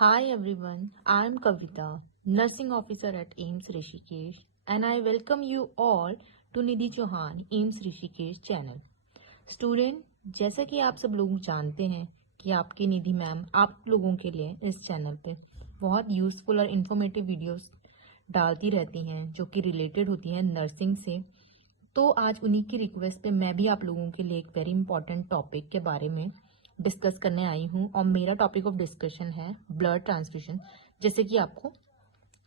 Hi everyone, I am Kavita, nursing officer at AIMS Rishikesh, and I welcome you all to Nidhi Chauhan AIMS Rishikesh channel. Student, जैसा कि आप सब लोग जानते हैं कि आपकी निधि मैम आप लोगों के लिए इस चैनल पे बहुत यूज़फुल और इन्फॉर्मेटिव वीडियोस डालती रहती हैं जो कि रिलेटेड होती हैं नर्सिंग से। तो आज उन्हीं की रिक्वेस्ट पे मैं भी आप लोगों के लिए एक वेरी इंपॉर्टेंट टॉपिक के बारे में डिस्कस करने आई हूँ और मेरा टॉपिक ऑफ डिस्कशन है ब्लड ट्रांसफ्यूजन, जैसे कि आपको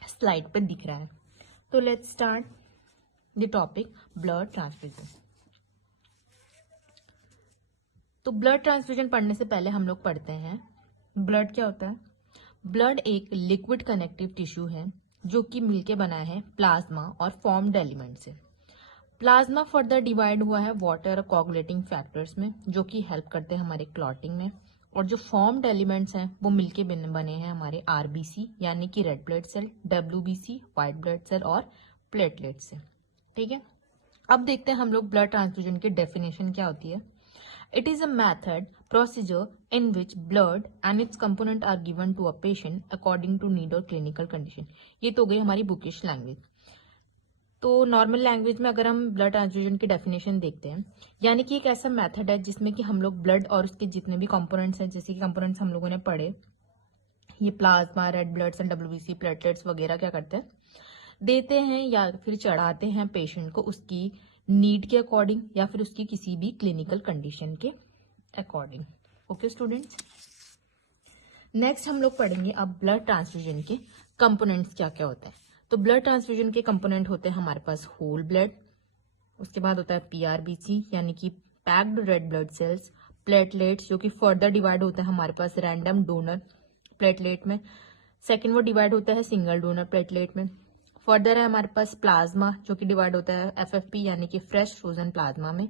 स्लाइड पर दिख रहा है। तो let's start the topic blood transfusion. तो ब्लड ट्रांसफ्यूजन पढ़ने से पहले हम लोग पढ़ते हैं ब्लड क्या होता है। ब्लड एक लिक्विड कनेक्टिव टिश्यू है जो कि मिलके बना है प्लाज्मा और फॉर्म्ड एलिमेंट से। प्लाज्मा फर्दर डिवाइड हुआ है वाटर और कोगुलेटिंग फैक्टर्स में जो कि हेल्प करते हैं हमारे क्लॉटिंग में, और जो फॉर्म्ड एलिमेंट्स हैं वो मिलके बने हैं हमारे आरबीसी यानी कि red blood cell, WBC white blood cell और प्लेटलेट से। ठीक है, अब देखते हैं हम लोग ब्लड ट्रांसफ्यूजन की डेफिनेशन क्या होती है। It is a method procedure in which blood and its component are given to a patient according to need और क्लिनिकल कंडीशन। ये तो गई हमारी बुकिश लैंग्वेज। तो नॉर्मल लैंग्वेज में अगर हम ब्लड ट्रांसफ्यूजन की डेफिनेशन देखते हैं, यानी कि एक ऐसा मेथड है जिसमें कि हम लोग ब्लड और उसके जितने भी कंपोनेंट्स हैं, जैसे कि कंपोनेंट्स हम लोगों ने पढ़े, ये plasma, red blood cell, WBC, platelets वगैरह क्या करते हैं, देते हैं या फिर चढ़ाते हैं पेशेंट को उसकी नीड के अकॉर्डिंग या फिर उसकी किसी भी क्लिनिकल कंडीशन के अकॉर्डिंग। ओके स्टूडेंट्स, नेक्स्ट हम लोग पढ़ेंगे अब ब्लड ट्रांसफ्यूजन के कंपोनेंट्स क्या क्या होते हैं। तो ब्लड ट्रांसफ्यूजन के कंपोनेंट होते हैं हमारे पास होल ब्लड, उसके बाद होता है पीआरबीसी यानी कि packed red blood cells, platelets जो कि फर्दर डिवाइड होता है हमारे पास रैंडम डोनर प्लेटलेट में, सेकेंड वो डिवाइड होता है सिंगल डोनर प्लेटलेट में। फर्दर है हमारे पास प्लाज्मा जो कि डिवाइड होता है एफएफपी यानी कि फ्रेश फ्रोजन प्लाज्मा में,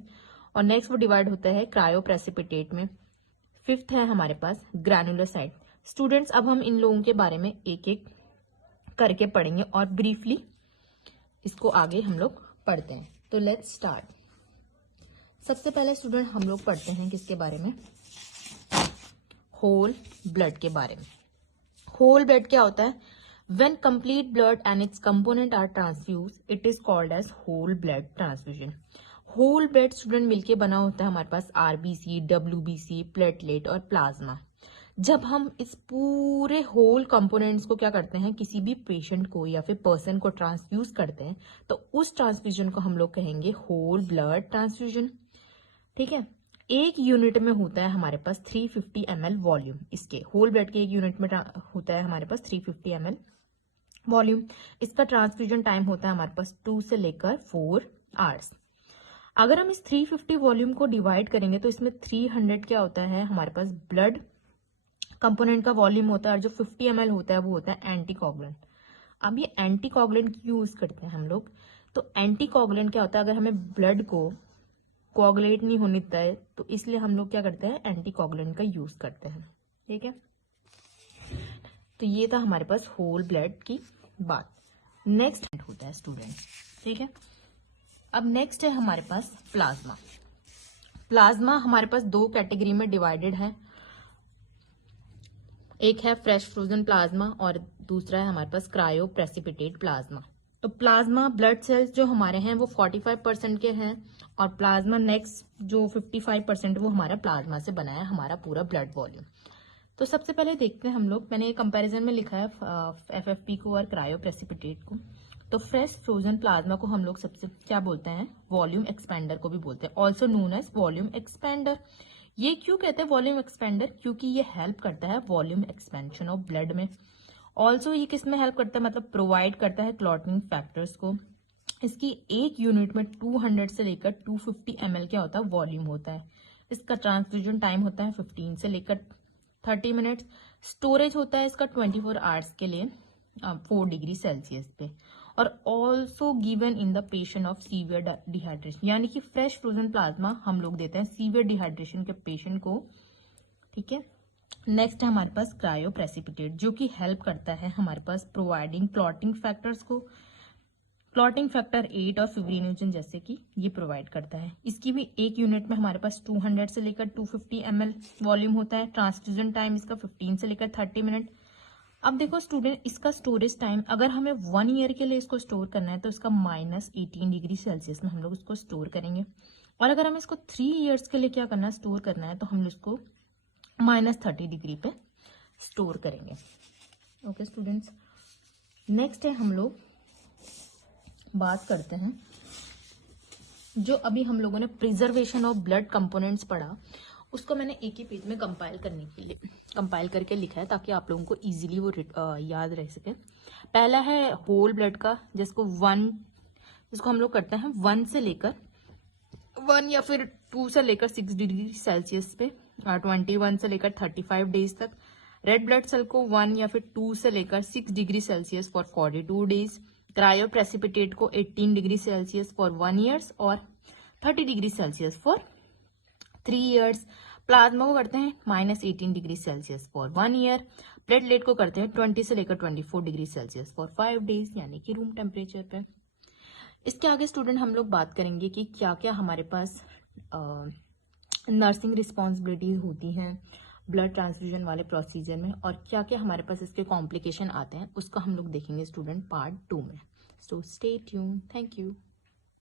और नेक्स्ट वो डिवाइड होता है क्रायो प्रेसिपिटेट में। फिफ्थ है हमारे पास ग्रैनुलर साइट। स्टूडेंट्स, अब हम इन लोगों के बारे में एक एक करके पढ़ेंगे और ब्रीफली इसको आगे हम लोग पढ़ते हैं। तो लेट्स स्टार्ट। सबसे पहले स्टूडेंट हम लोग पढ़ते हैं किसके बारे में, होल ब्लड के बारे में। होल ब्लड क्या होता है, when complete blood and its component are transfuse it is called as whole blood transfusion. Whole blood student मिलके बना होता है हमारे पास आरबीसी, डब्ल्यूबीसी, प्लेटलेट और प्लाज्मा। जब हम इस पूरे होल कंपोनेंट्स को क्या करते हैं, किसी भी पेशेंट को या फिर पर्सन को ट्रांसफ्यूज करते हैं, तो उस ट्रांसफ्यूजन को हम लोग कहेंगे होल ब्लड ट्रांसफ्यूजन। ठीक है, एक यूनिट में होता है हमारे पास 350 ml वॉल्यूम। इसके होल ब्लड के एक यूनिट में होता है हमारे पास 350 ml वॉल्यूम। इसका ट्रांसफ्यूजन टाइम होता है हमारे पास 2 से लेकर 4 आवर्स। अगर हम इस 350 वॉल्यूम को डिवाइड करेंगे तो इसमें 300 क्या होता है हमारे पास ब्लड कंपोनेंट का वॉल्यूम होता है, और जो 50 ml होता है वो होता है एंटीकोगुलेंट। अब ये एंटीकोगुलेंट क्यों यूज करते हैं हम लोग, तो एंटीकोगुलेंट क्या होता है, अगर हमें ब्लड को कोगुलेट नहीं होने देता है तो इसलिए हम लोग क्या करते हैं, एंटीकोगुलेंट का यूज करते हैं। ठीक है, तो ये था हमारे पास होल ब्लड की बात। नेक्स्ट होता है स्टूडेंट, ठीक है, अब नेक्स्ट है हमारे पास प्लाज्मा। प्लाज्मा हमारे पास दो कैटेगरी में डिवाइडेड है, एक है फ्रेश फ्रोजन प्लाज्मा और दूसरा है हमारे पास क्रायो प्रेसिपिटेट प्लाज्मा। तो प्लाज्मा ब्लड सेल्स जो हमारे हैं वो 45% के हैं, और प्लाज्मा नेक्स्ट जो 55% वो हमारा प्लाज्मा से बना है हमारा पूरा ब्लड वॉल्यूम। तो सबसे पहले देखते हैं हम लोग, मैंने कंपैरिजन में लिखा है एफएफपी को और क्रायो प्रेसिपिटेट को। तो फ्रेश फ्रोजन प्लाज्मा को हम लोग सबसे क्या बोलते हैं, वॉल्यूम एक्सपेंडर को भी बोलते हैं, also known as volume expander. ये क्यों कहते हैं वॉल्यूम एक्सपेंडर, क्योंकि ये हेल्प करता है वॉल्यूम एक्सपेंशन ऑफ ब्लड में। ऑल्सो ये किस में हेल्प करता है, मतलब प्रोवाइड करता है क्लॉटिंग फैक्टर्स को। इसकी एक यूनिट में 200 से लेकर 250 ml क्या होता है, वॉल्यूम होता है। इसका ट्रांसफ्यूजन टाइम होता है 15 से लेकर 30 मिनट्स। स्टोरेज होता है इसका 24 आवर्स के लिए 4 डिग्री सेल्सियस पे, और also given in the patient of severe dehydration, यानी कि फ्रेश फ्रोजन प्लाज्मा हम लोग देते हैं सीवियर डिहाइड्रेशन के पेशेंट को। ठीक है, नेक्स्ट है हमारे पास क्रायो प्रेसिपिटेट जो कि हेल्प करता है हमारे पास प्रोवाइडिंग क्लॉटिंग फैक्टर्स को। क्लॉटिंग फैक्टर 8 और फिब्रिनोजन जैसे कि ये प्रोवाइड करता है। इसकी भी एक यूनिट में हमारे पास 200 से लेकर 250 ml वॉल्यूम होता है। ट्रांसफ्यूजन टाइम इसका 15 से लेकर 30 मिनट। अब देखो स्टूडेंट, इसका स्टोरेज टाइम अगर हमें 1 ईयर के लिए इसको स्टोर करना है तो इसका -18 डिग्री सेल्सियस में हम लोग इसको स्टोर करेंगे। और अगर हमें इसको 3 ईयर्स के लिए क्या करना है, स्टोर करना है, तो हम इसको -30 डिग्री पे स्टोर करेंगे। ओके स्टूडेंट्स, नेक्स्ट है हम लोग बात करते हैं जो अभी हम लोगों ने प्रिजर्वेशन ऑफ ब्लड कंपोनेंट्स पढ़ा, उसको मैंने एक ही पेज में कंपाइल करके लिखा है ताकि आप लोगों को इजीली वो याद रह सके। पहला है होल ब्लड का, जिसको हम लोग करते हैं 1 से लेकर 1 या फिर 2 से लेकर 6 डिग्री सेल्सियस पे, 21 से लेकर 35 डेज तक। रेड ब्लड सेल को 1 या फिर 2 से लेकर 6 degree Celsius for 42 days. Cryo precipitate को 18 डिग्री सेल्सियस फॉर 1 ईयर्स और 30 degree Celsius for 3 years. Plasma को करते हैं -18 degree Celsius for 1 year. Platelet को करते हैं 20 से लेकर 24 डिग्री सेल्सियस फॉर 5 डेज, यानी कि रूम टेम्परेचर पे। इसके आगे स्टूडेंट हम लोग बात करेंगे कि क्या क्या हमारे पास नर्सिंग रिस्पॉन्सिबिलिटीज होती हैं ब्लड ट्रांसफ्यूजन वाले प्रोसीजर में, और क्या क्या हमारे पास इसके कॉम्प्लिकेशन आते हैं, उसका हम लोग देखेंगे स्टूडेंट पार्ट 2 में। So stay tune. Thank you.